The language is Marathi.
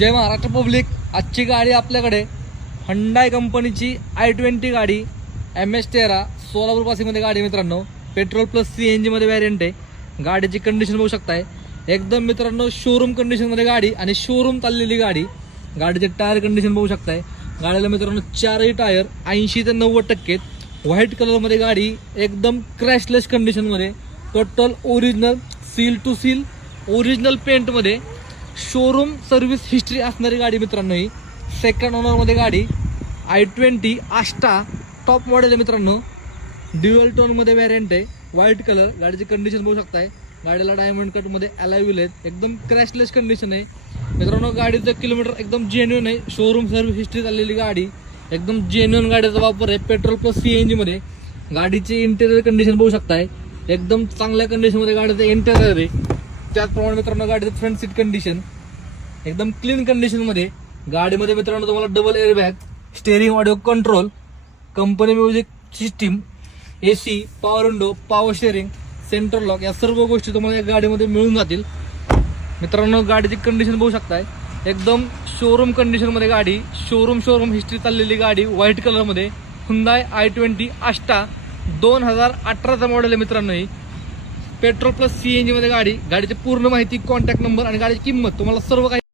जय महाराष्ट्र पब्लिक। आजची गाडी आपल्याकडे Hyundai कंपनीची i20 गाडी MS13 सोलापूर पासिंगमध्ये गाडी मित्रांनो, पेट्रोल प्लस CNG मध्ये व्हेरियंट आहे। गाडीची कंडिशन बघू शकताय एकदम मित्रांनो शोरूम कंडिशन मध्ये गाडी आणि शोरूम चाललेली गाडी। गाडीचे टायर कंडिशन बघू शकताय। गाडीला मित्रांनो चारही टायर 80 ते 90% व्हाईट कलर मध्ये गाडी एकदम क्रॅशलेस कंडिशन मध्ये, total original seal to seal original paint मध्ये शोरूम सर्व्हिस हिस्ट्री असणारी गाडी मित्रांनो। ही सेकंड ओनर मध्ये गाडी i20 आस्टा टॉप मॉडेल आहे मित्रांनो, ड्युअल टोन मध्ये व्हेरियंट आहे, व्हाईट कलर। गाडीची कंडिशन बघू शकताय, गाडीला डायमंड कट मध्ये अलॉय व्हील आहेत, एकदम क्रॅशलेस कंडिशन आहे मित्रांनो। गाडीचं किलोमीटर एकदम जेन्युइन आहे, शोरूम सर्व्हिस हिस्ट्री चाललेली गाडी, एकदम जेन्युइन गाडीचा वापर आहे पेट्रोल प्लस CNG मध्ये। गाडीची इंटेरियर कंडिशन बघू शकताय एकदम चांगल्या कंडिशन मध्ये गाडीचं इंटेरियर आहे। त्याचप्रमाणे मित्रांनो गाडीचं फ्रंट सीट कंडिशन एकदम क्लीन कंडिशन मध्ये। गाडीमध्ये मित्रांनो तुम्हाला double airbag, steering audio control, company music system, AC, power window, power steering, central lock या सर्व गोष्टी तुम्हाला या गाडीमध्ये मिळून जातील मित्रांनो। गाडीची कंडिशन बघू शकताय एकदम शोरूम कंडिशन मध्ये गाडी, शोरूम हिस्ट्री चाललेली गाडी, व्हाईट कलर मध्ये Hyundai i20 आस्टा 2018चा मॉडेल आहे मित्रांनो। ही पेट्रोल प्लस CNG मध्ये गाडी। गाडीची पूर्ण माहिती, कॉन्टॅक्ट नंबर आणि गाडीची किंमत तुम्हाला सर्व काही